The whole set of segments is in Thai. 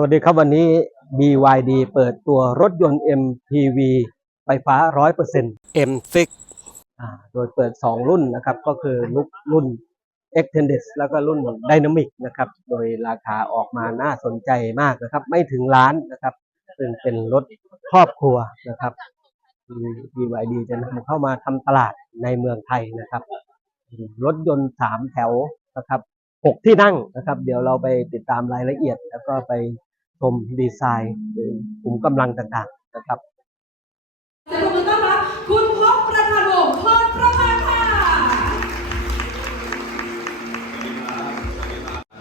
วัสดีครับวันนี้ BYD เปิดตัวรถยนต์ MPV ไฟฟ้า 100% M6 อ่าโดยเปิด 2 รุ่นนะครับ ก็คือรุ่นรุ่น Extended แล้วก็รุ่น Dynamic นะครับ โดยราคาออกมาน่าสนใจมากนะครับ ไม่ถึงล้านนะครับ ซึ่งเป็นรถครอบครัวนะครับที่ BYD จะนำเข้ามาทำตลาดในเมืองไทยนะครับ รถยนต์ 3 แถวนะครับหกที่นั่งนะครับ เดี๋ยวเราไปติดตามรายละเอียด แล้วก็ไป ชมดีไซน์หรือกลุ่มกำลังต่างๆนะครับเสียงปรบมือต้อนรับคุณพบประธานวงศ์พรประภาค่ะ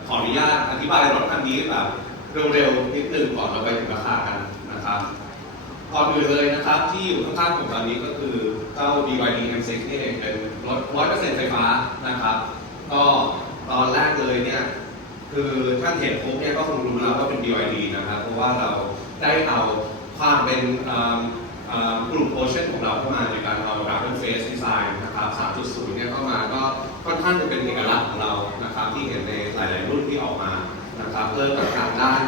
ขออนุญาตอธิบายรถคันนี้แบบเร็วๆนิดนึงก่อนเราไปถึงราคากันนะครับก่อนอื่นเลยนะครับที่อยู่ข้างๆผมตอนนี้ก็คือเจ้า BYD M6 นี่เองเป็นรถ100%ไฟฟ้านะครับ ก็ตอนแรกเลยเนี่ย คือท่านเห็นปุ๊บเนี่ยก็คงรู้แล้วว่าเป็น BYD นะครับ เพราะว่าเราได้เอาความเป็นกลุ่มโพชั่นของเราเข้ามาในการเอา Rapid Face Design นะครับ 3.0 เนี่ยเข้ามาก็ค่อนข้างจะเป็นเอกลักษณ์ของเรานะครับที่เห็นในหลาย ๆ รุ่นที่ออกมานะครับเริ่มจากการด้าน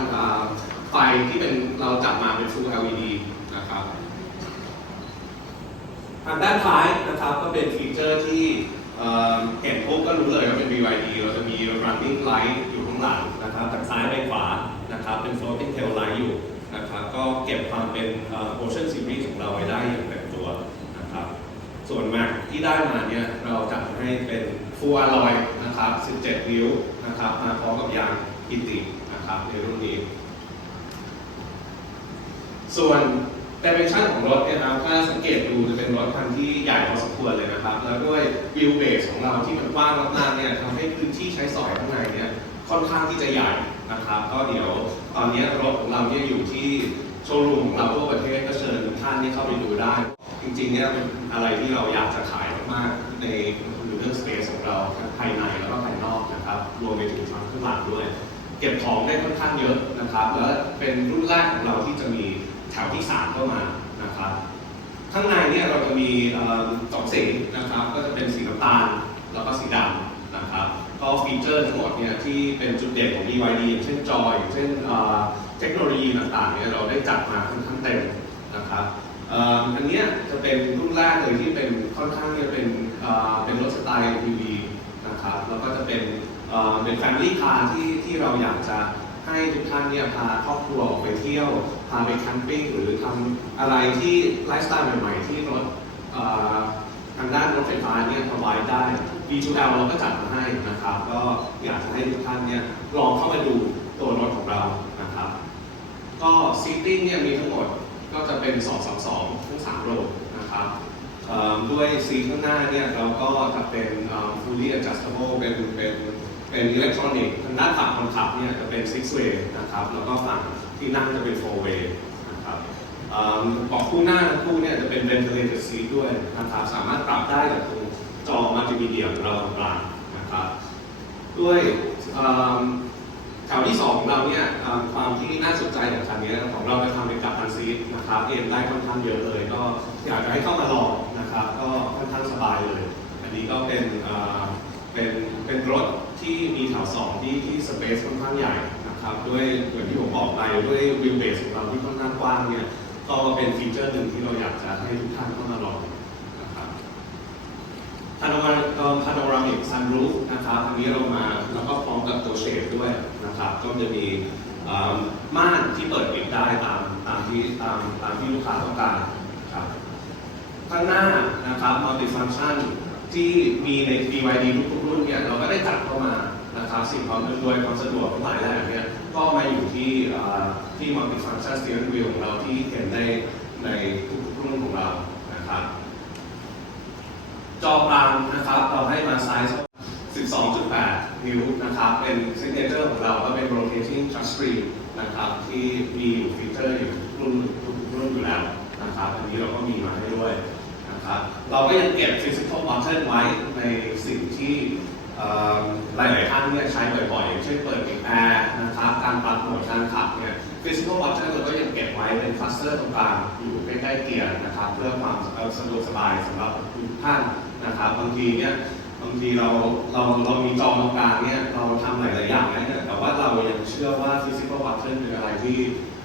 ไฟที่เป็นเราจับมาเป็น Full LED นะครับทางด้านท้ายนะครับก็เป็นฟีเจอร์ที่เห็นปุ๊บก็รู้เลยว่าเป็น BYD เราจะมี running light อยู่ หลังนะครับจากซ้ายไปขวานะครับเป็น floating tail light อยู่นะครับก็เก็บความเป็น Ocean Series ของเราไว้ได้อย่างเต็มตัวนะครับส่วนแม็กที่ได้มาเนี่ยเราจัดให้เป็น Full Alloy นะครับ 17 นิ้วนะครับมาพร้อมกับยางกิตินะครับในรุ่นนี้ ส่วน dimension ของรถเนี่ยนะครับถ้าสังเกตดูจะเป็นรถคันที่ใหญ่พอสมควรเลยนะครับ แล้วด้วยวิวเบสของเราที่มันกว้างมากๆเนี่ยทำให้พื้นที่ใช้สอยข้างในเนี่ย ค่อนข้างที่จะใหญ่นะครับ ก็เดี๋ยวตอนนี้รถของเราเนี่ยอยู่ที่โชว์รูมของเราทั่วประเทศก็เชิญท่านที่เข้าไปดูได้ จริงๆเนี่ยเป็นอะไรที่เราอยากจะขายมากๆในเรื่อง space ของเราทั้งภายในแล้วก็ภายนอกนะครับรวมไปถึงทางข้างหลังด้วย เก็บของได้ค่อนข้างเยอะนะครับ และเป็นรุ่นแรกของเราที่จะมีแถวที่3เข้ามานะครับข้างในเนี่ยเราจะมีเอ่อสองสีนะครับ ก็จะเป็นสีน้ำตาลแล้วก็สีดำ ก็ฟีเจอร์ทั้งหมดเนี่ยที่เป็นจุดเด่นของ BYD อย่างเช่นจออย่างเช่นเทคโนโลยีต่างๆเนี่ยเราได้จัดมาค่อนข้างเต็มนะครับอันนี้จะเป็นรุ่นแรกเลยที่เป็นค่อนข้างที่จะเป็นเป็นรถสไตล์ MPV นะครับแล้วก็จะเป็นเป็น Family Car ที่ที่เราอยากจะให้ทุกท่านเนี่ยพาครอบครัวออกไปเที่ยว พาไปแคมปิ้งหรือทำอะไรที่ไลฟ์สไตล์ใหม่ๆ ที่รถทางด้านรถไฟฟ้าเนี่ยพรอไวได้ B2L เราก็จัดมาให้นะครับ ก็อยากจะให้ทุกท่านเนี่ยลองเข้ามาดูตัวรถของเรานะครับ ก็ซีติ้งเนี่ยมีทั้งหมดก็จะเป็น232ทั้ง 3โรนะครับด้วยซีข้างหน้าเนี่ยเราก็จะเป็น fully adjustable เป็นเป็นเป็นอิเล็กทรอนิกส์ทางด้านฝั่งคนขับเนี่ยจะเป็น six way นะครับ แล้วก็ฝั่งที่นั่งจะเป็น four way นะครับเอ่อเบอกคู่หน้าทั้งคู่เนี่ยจะเป็น ventilated seat ด้วยนะครับ สามารถปรับได้จากตรง จอมัลติมีเดียของเราตรงกลางนะครับด้วยแถวที่สองของเราเนี่ยความที่น่าสนใจของคันนี้ของเราจะทำเป็นกับพันซีทนะครับเอ็นได้ค่อนข้างเยอะเลย ก็อยากจะให้เข้ามาลองนะครับ ก็ค่อนข้างสบายเลย อันนี้ก็เป็นเป็นเป็นรถที่มีแถวสองที่ที่สเปซค่อนข้างใหญ่นะครับด้วยเหมือนที่ผมบอกไปด้วยวิวเบสของเราที่ค่อนข้างกว้างเนี่ยก็เป็นฟีเจอร์หนึ่งที่เราอยากจะให้ทุกท่านเข้ามาลอง พาโนราพาโนรามิกซันรูฟนะครับอันนี้เรามาแล้วก็พร้อมกับตัวเชดด้วยนะครับก็จะมีม่านที่เปิดปิดได้ตามตามที่ตามตามที่ลูกค้าต้องการครับข้างหน้านะครับมัลติฟัง c t ชันที่มีใน BYD ทุกๆรุ่นเนี่ยเราก็ได้จัดเข้ามานะครับสิ่งความอำนวยความสะดวกทั้งหลายแหล่เนี่ยก็มาอยู่ที่ที่มัลติฟัง c t ชัน steering wheel ของเราที่เห็นในในทุกๆรุ่นของเรานะครับ จอกลางนะครับ เราให้มาไซส์ 12.8 นิ้วนะครับ เป็นซิกเนเจอร์ของเราก็เป็น rotating touch screen นะครับ ที่มีอยู่ฟีเจอร์อยู่รุ่นทุกรุ่นอยู่แล้วนะครับ อันนี้เราก็มีมาให้ด้วยนะครับ เราก็ยังเก็บ physical button ไว้ในสิ่งที่หลายๆท่านเนี่ยใช้บ่อยๆอย่างเช่นเปิดปิดแอร์นะครับ การปรับโหมดการขับเนี่ย physical button เราก็ยังเก็บไว้เป็นคลัสเตอร์ตรงกลางอยู่ใกล้ๆเกียร์นะครับ เพื่อความสะดวกสบายสำหรับทุกท่าน นะครับบางทีเนี่ยบางทีเราเราเรามีจอตรงกลางเนี่ยเราทำหลายๆอย่างเนี่ยแต่ว่าเรายังเชื่อว่า physical button เป็นอะไรที่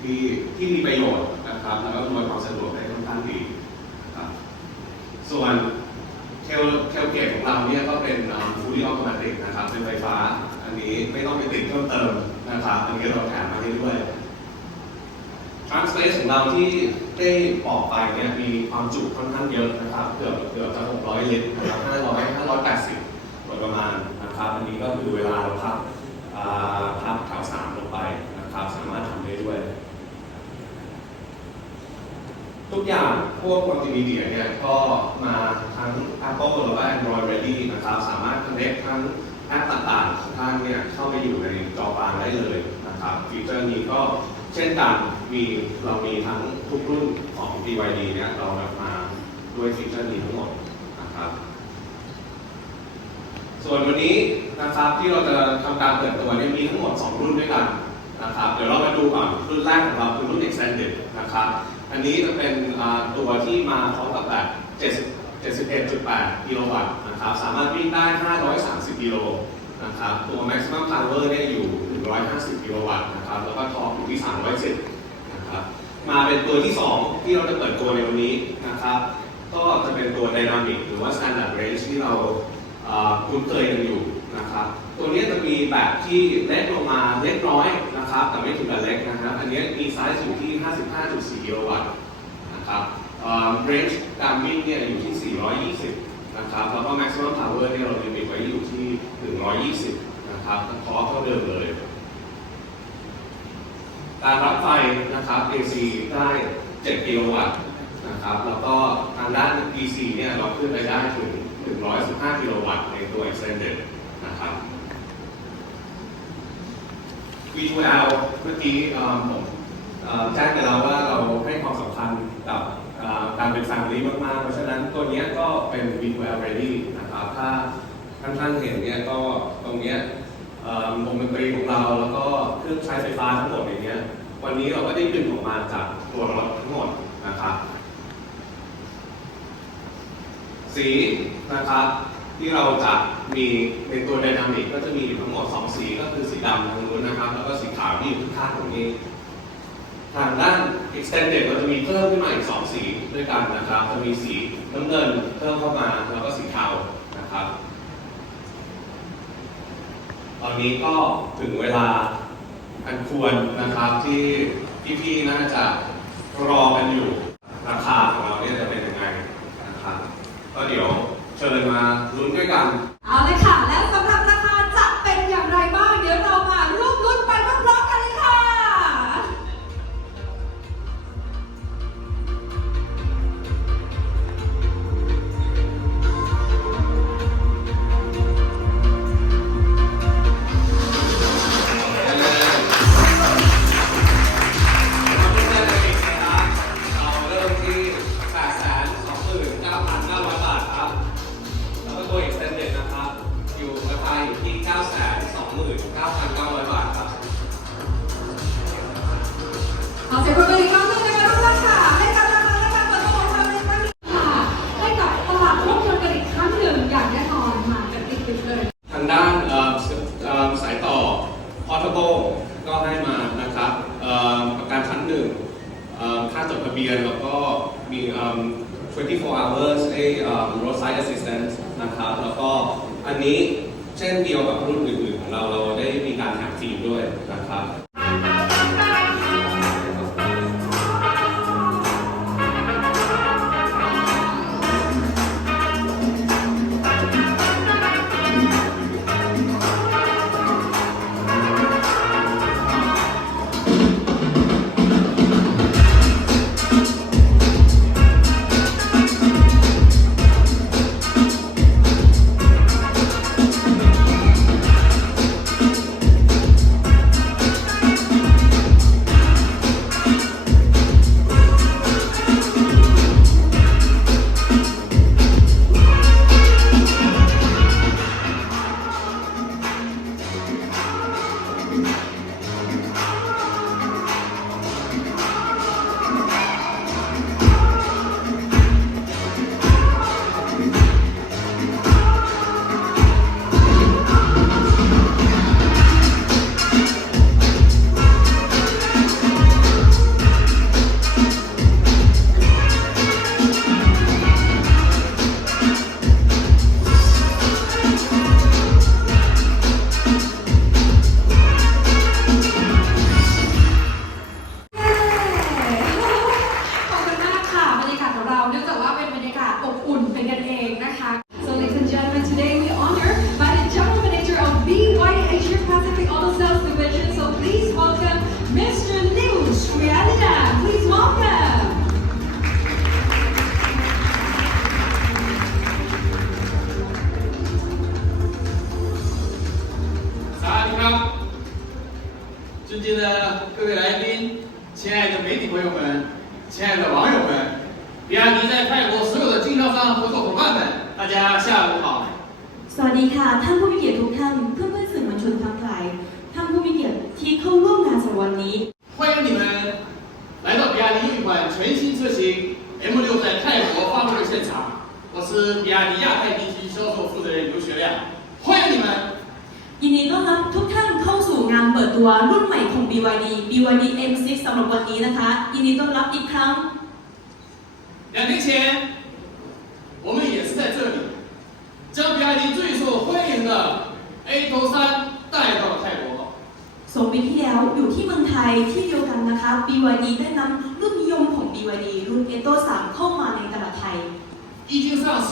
ที่ที่มีประโยชน์นะครับแล้วก็อำนวยความสะดวกได้ค่อนข้างดีนะครับส่วนเทลเทลเกตของเราเนี่ยก็เป็นฟูลี่ออโตเมติกนะครับเป็นไฟฟ้า อันนี้ไม่ต้องไปติดเพิ่มเติมนะครับอันนี้เราแถมมาให้ด้วย ทรานสเลของเราที่ได้บอกไปเนี่ยมีความจุค่อนข้างเยอะนะครับเกือบเกือบจะ600 ลิตรนะครับ500 580โดยประมาณนะครับอันนี้ก็คือเวลาเราพับพับข่าวสารลงไปนะครับสามารถทำได้ด้วย ทุกอย่างพวกมัลติมีเดียเนี่ยก็มาทั้ง Apple หรือว่า Android Ready นะครับสามารถ connect ทั้งแอปต่างๆของท่านเนี่ยเข้าไปอยู่ในจอกลางได้เลยนะครับฟีเจอร์นี้ก็เช่นกัน มีเรามีทั้งทุกรุ่นของ BYD เนี่ยเรานำมาด้วยฟีเจอร์นี้ทั้งหมดนะครับ ส่วนวันนี้นะครับที่เราจะทำการเปิดตัวเนี่ยมีทั้งหมด 2 รุ่นด้วยกันนะครับเดี๋ยวเรามาดูก่อนรุ่นแรกของเราคือรุ่น extended นะครับอันนี้จะเป็นตัวที่มาพร้อมกับแบต70 71.8 กิโลวัตต์นะครับสามารถวิ่งได้ 530 กิโลนะครับตัว maximum power เนี่ยอยู่ 150 กิโลวัตต์นะครับแล้วก็ทอร์กอยู่ที่ 310 นะครับมาเป็นตัวที่ 2 ที่เราจะเปิดตัวในวันนี้นะครับก็จะเป็นตัว Dynamic หรือว่า Standard Range ที่เราคุ้นเคยกันอยู่นะครับตัวนี้จะมีแบบที่เล็กลงมาเล็กน้อยนะครับแต่ไม่ถึงกับเล็กนะครับอันนี้มีไซส์อยู่ที่ 55.4กิโลวัตต์นะครับเรนจ์การวิ่งเนี่ยอยู่ที่ 420 นะครับ แล้วก็ maximum power เนี่ยเราลิมิตไว้อยู่ที่ 120 นะครับทอร์กเท่าเดิมเลย การรับไฟนะครับ AC ได้ 7 กิโลวัตต์นะครับ แล้วก็ทางด้าน DC เนี่ยเราขึ้นไปได้ถึง 115 กิโลวัตต์ในตัว extended นะครับ V2L เมื่อกี้ผมแจ้งไปแล้วว่าเราให้ความสำคัญกับการเป็น Family มากๆ เพราะฉะนั้นตัวนี้ก็เป็น V2L ready นะครับ ถ้าท่านๆเห็นเนี่ยก็ตรงเนี้ย วงดนตรีของเราแล้วก็เครื่องใช้ไฟฟ้าทั้งหมดอย่างเงี้ยวันนี้เราก็ได้ดึงออกมาจากตัวรถทั้งหมดนะครับสีนะครับที่เราจะมีในตัวไดนามิกก็จะมีอยู่ทั้งหมด 2 สีก็คือสีดำทางนู้นนะครับ แล้วก็สีขาวที่อยู่ข้างๆตรงนี้ ทางด้าน extended เราจะมีเพิ่มขึ้นมาอีก 2 สีด้วยกันนะครับ จะมีสีน้ำเงินเพิ่มเข้ามาแล้วก็สีเทานะครับ ตอนนี้ก็ถึงเวลาอันควรนะครับที่พี่ๆน่าจะรอกันอยู่ราคาของเราเนี่ยจะเป็นยังไงนะครับก็เดี๋ยวเชิญมาลุ้นด้วยกัน เอาเลยค่ะ 尊敬的各位来宾，亲爱的媒体朋友们，亲爱的网友们，比亚迪在泰国所有的经销商合作伙伴们，大家下午好。สวัสดีค่ะท่านผู้มีเกียรติทุกท่านเพื่อนเพื่อนสื่อมวลชนทั้งหลายท่านผู้มีเกียรติที่เข้าร่วมงานวันนี้。欢迎你们来到比亚迪一款全新车型 M6 在泰国发布会现场。我是比亚迪亚太地区销售负责人刘学亮，欢迎你们。 ยินดีต้อนรับทุกท่านเข้าสู่งานเปิดตัวรุ่นใหม่ของ BYD BYD M6 สำหรับวันนี้นะคะ ยินดีต้อนรับอีกครั้ง 两年前，我们也是在这里，将比亚迪最受欢迎的 A 头三带到了泰国。 สองปีที่แล้วอยู่ที่เมืองไทยที่เดียวกันนะคะ BYD ได้นำรุ่นนิยมของ BYD รุ่น e t o 3 เข้ามาในตลาดไทย 一经上市，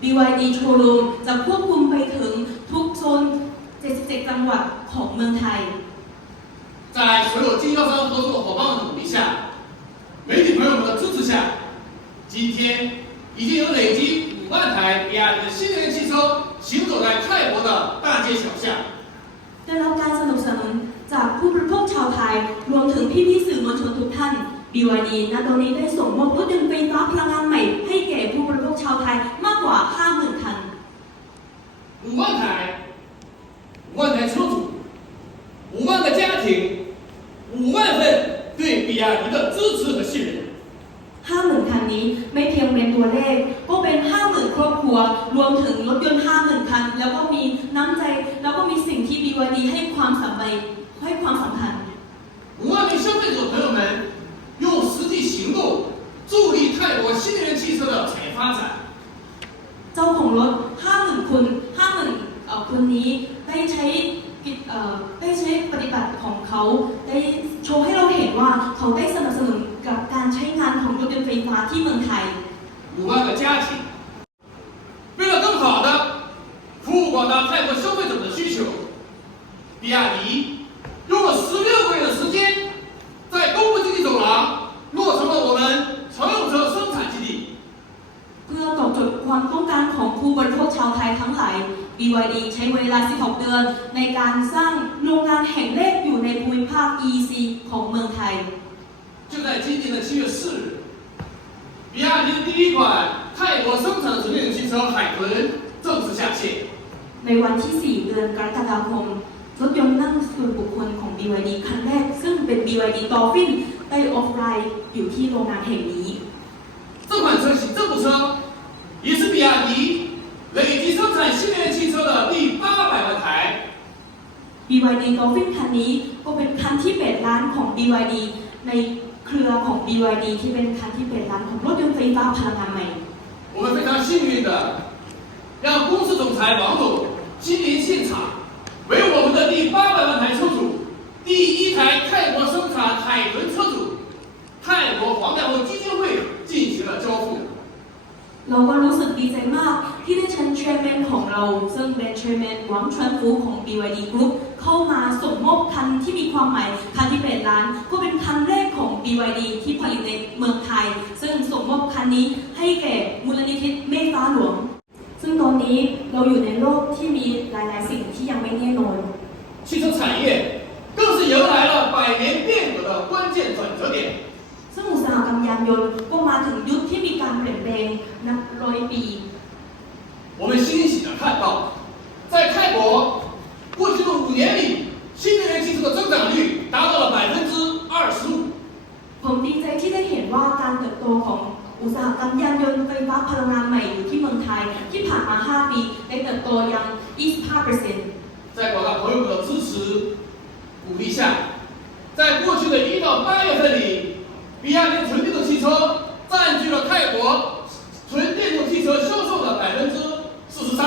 BYD โชว์รูมจะควบคุมไปถึงทุกโซน 77 จังหวัดของเมืองไทย 在所有经销商合作伙伴的努力下，媒体朋友们的支持下，今天已经有累计五万台比亚迪的新能源汽车行走在泰国的大街小巷。 ได้รับการสนับสนุนจากผู้บริโภคชาวไทย รวมถึงพี่ๆสื่อมวลชนทุกท่าน BYD ณตอนนี้ได้ส่งมอบรถยนต์ไฟฟ้าพลังงานใหม่ ให้แก่ผู้บริโภคชาวไทยมากกว่า 50,000 คัน 五万台，五万台车主，五万个家庭，五万份对比亚迪的支持和信任。 50,000 คันนี้ไม่เพียงเป็นตัวเลข ก็เป็น 50,000 ครอบครัว รวมถึงรถยนต์ 50,000 คัน แล้วก็มีน้ำใจ แล้วก็มีสิ่งที่ BYD ให้ความสำคัญให้ความสำคัญ 五万名消费者朋友们 用实际行动助力泰国新能源汽车的产业发展。 เจ้าของรถ 50,000คน50,000เอ่อคนนี้ได้ใช้กิจเอ่อได้ใช้ปฏิบัติของเขา วันที่ 4 เดือนกรกฎาคม รถยนต์นั่งส่วนบุคคลของ BYD คันแรก ซึ่งเป็น BYD Dolphin ได้ออฟไลน์อยู่ที่โรงงานแห่งนี้ 这款车型，这部车也是比亚迪累计生产新能源汽车的第八百万台。 BYD Dolphin คันนี้ก็เป็นคันที่ 8 ล้านของ BYD ในเครือของ BYD ที่เป็นคันที่ 8 ล้านของรถยนต์ไฟฟ้าพลังงานใหม่ 我们非常幸运的，让公司总裁王总 亲临现场，为我们的第八百万台车主，第一台泰国生产海豚车主，泰国皇太后基金会进行了交付。 เราก็รู้สึกดีใจมากที่ได้เชิญเชยร์แมนของเรา ซึ่งเป็นเชยร์แมนหวังชวนฟูของ BYD Group เข้ามาส่งมอบคันที่มีความหมายคันที่เป็นล้าน ก็เป็นคันแรกของ BYD ที่ผลิตในเมืองไทย ซึ่งส่งมอบคันนี้ให้แก่มูลนิธิเมตตาหลวง ซึ่งตอนนี้ เราอยู่ในโลกที่มีหลายๆ สิ่งที่ยังไม่แน่นอน汽车产业更是迎来了百年变革的关键转折点ซึ่งอุตสาหกรรมยานยนต์ก็มาถึงยุคที่มีการเปลี่ยนแปลงนับร้อยปี我们欣喜地看到在泰国过去的五年里新能源汽车的增长率达到了百分之二十五ผมดีใจที่ได้เห็นว่าการเติบโตของ อุตสาหกรรมยานยนต์ไฟฟ้าพลังงานใหม่อยู่ที่เมืองไทย ที่ผ่านมา 5 ปี ได้เติบโตยัง 25% 在广大朋友们的支持鼓励下，在过去的一到八月份里，比亚迪纯电动汽车占据了泰国纯电动汽车销售的百分之四十三。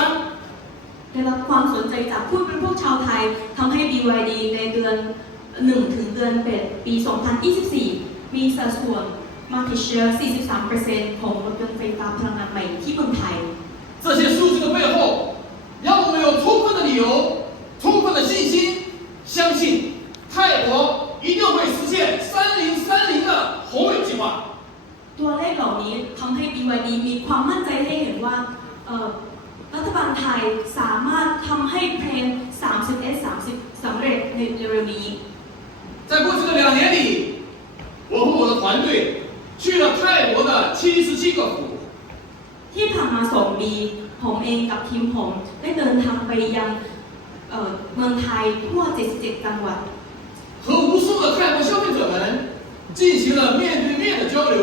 ได้รับความสนใจจากผู้บริโภคชาวไทยทำให้ BYD ในเดือน 1 ถึงเดือนเบ็ดปี 2024 มีสัดส่วน market share 43%ของรถยนต์ไฟฟ้าพลังงานใหม่ที่เมืองไทย 这些数据的背后，让我们有充分的理由、充分的信心，相信泰国一定会实现“三零三零”的宏伟计划。 ตัวเลขเหล่านี้ทำให้ BYD มีความมั่นใจให้เห็นว่าเอ่อรัฐบาลไทยสามารถทำให้เพลน 30 30 สำเร็จในเร็วๆนี้ 在过去的两年里，我和我的团队 去了泰国的七十七个府， ที่ผ่านมาสองปีผมเองกับทีมผมได้เดินทางไปยังเอ่อเมืองไทยทั่ว 77 จังหวัด 和无数的泰国消费者们进行了面对面的交流。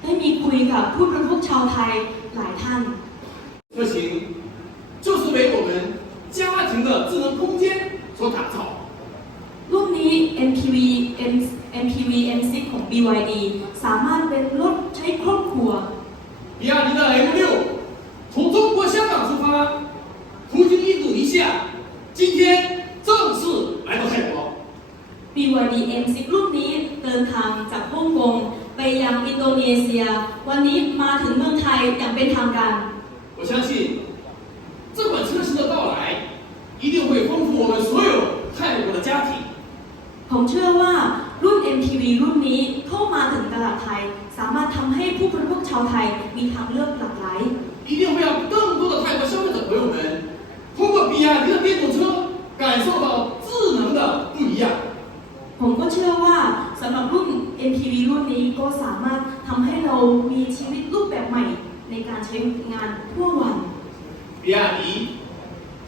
ได้มีคุยกับผู้บริโภคชาวไทยหลายท่าน 车型就是为我们家庭的智能空间所打造。 รุ่นนี้ MPV M MPV M6 ของ BYD สามารถเป็นรถใช้ครอบครัว 比亚迪的 M6 从中国香港出发，途经印度尼西亚，今天正式来到泰国。 BYD M6 รุ่นนี้เดินทางจากฮ่องกงไปยังอินโดนีเซีย วันนี้มาถึงเมืองไทยอย่างเป็นทางการ 我相信 感受到智能的不一样。 ผมก็เชื่อว่าสำหรับรุ่น MPV รุ่นนี้ก็สามารถทำให้เรามีชีวิตรูปแบบใหม่ในการใช้งานทั่ววัน 比亚迪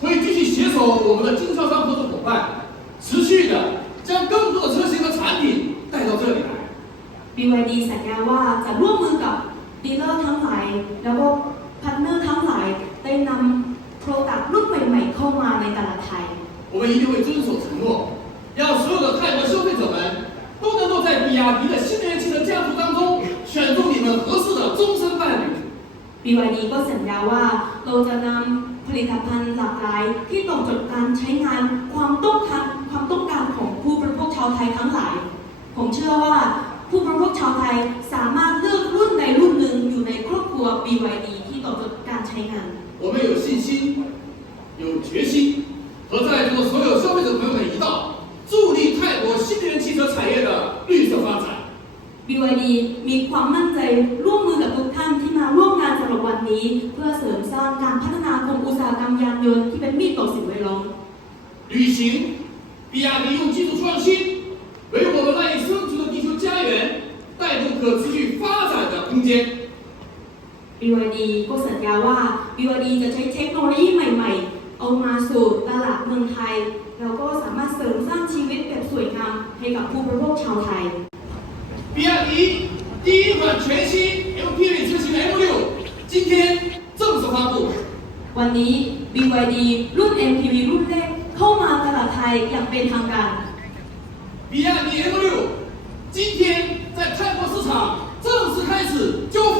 会继续携手我们的经销商合作伙伴，持续的将更多的车型和产品带到这里来。 BYD สัญญาว่าจะร่วมมือกับดีลเลอร์ทั้งหลาย แล้วก็พาร์ทเนอร์ทั้งหลาย ได้นำโปรดักต์รุ่นใหม่ๆ เข้ามาในตลาดไทย 我们一定会遵守承诺，让所有的泰国消费者们都能够在比亚迪的新能源汽车家族当中选中你们合适的终身伴侣。 BYD ก็สัญญาว่าเราจะนำผลิตภัณฑ์หลากหลาย ที่ตอบโจทย์การใช้งานความต้องการความต้องการของผู้บริโภคชาวไทยทั้งหลาย ผมเชื่อว่าผู้บริโภคชาวไทยสามารถเลือกรุ่นใดรุ่นหนึ่งอยู่ในครอบครัว BYD ที่ตอบโจทย์การใช้งาน 我们有信心，有决心， 和在座的所有消费者朋友们一道，助力泰国新能源汽车产业的绿色发展。 BYD มีความมั่นใจร่วมมือกับทุกท่านที่มาร่วมงานสำหรับวันนี้ เพื่อเสริมสร้างการพัฒนาของอุตสาหกรรมยานยนต์ที่เป็นมีดต่อสิ่งแวดล้อม 旅行，比亚迪用技术创新，为我们赖以生存的地球家园带动可持续发展的空间。 BYD ก็สัญญาว่า BYD จะใช้เทคโนโลยีใหม่ๆ เอามาสู่ตลาดเมืองไทย แล้วก็สามารถเสริมสร้างชีวิตแบบสวยงามให้กับผู้บริโภคชาวไทย 比亚迪第一款全新 MPV 车型 M6 今天正式发布。 วันนี้ BYD รุ่น MPV รุ่นแรกเข้ามาตลาดไทยอย่างเป็นทางการ 比亚迪 M6 今天在泰国市场正式开始交付。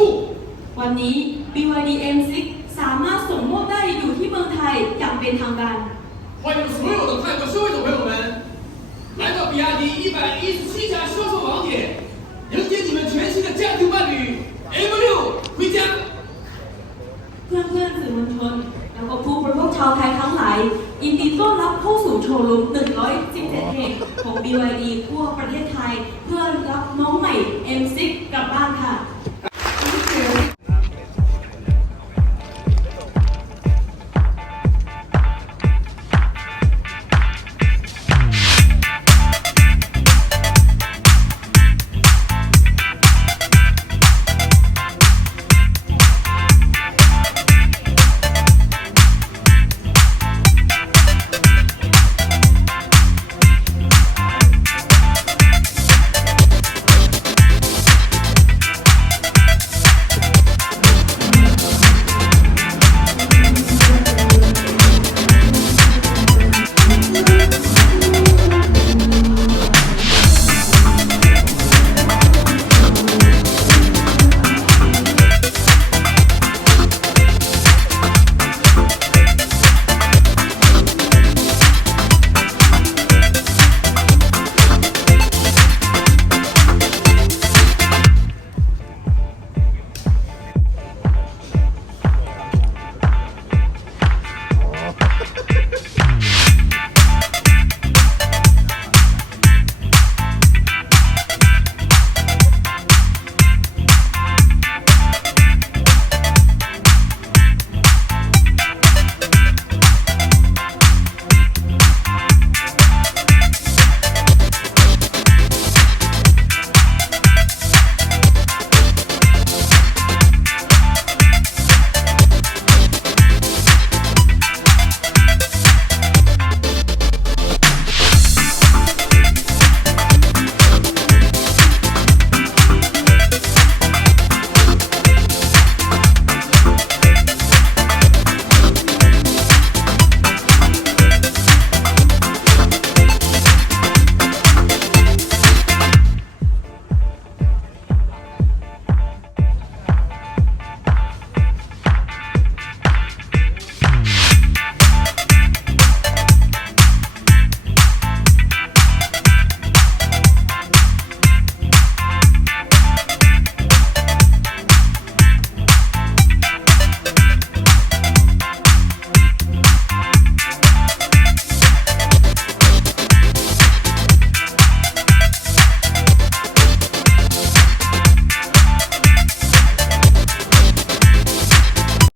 วันนี้ BYD M6 ส ามารถส่งมอบได้อยู่ที่เมืองไทยอย่างเป็นทางการ 欢迎所有的泰国消费者朋友们来到比亚迪一百一十七家销售网点，迎接你们全新的家庭伴侣 M6 回家。 เพื่อนเพื่อนๆสื่อมวลชน แล้วก็ผู้บริโภคชาวไทยทั้งหลายยินดีต้อนรับเข้าสู่โชว์รูม 117 แห่งของ BYD ทั่วประเทศไทย เพื่อรับน้องใหม่ M6 ่ะ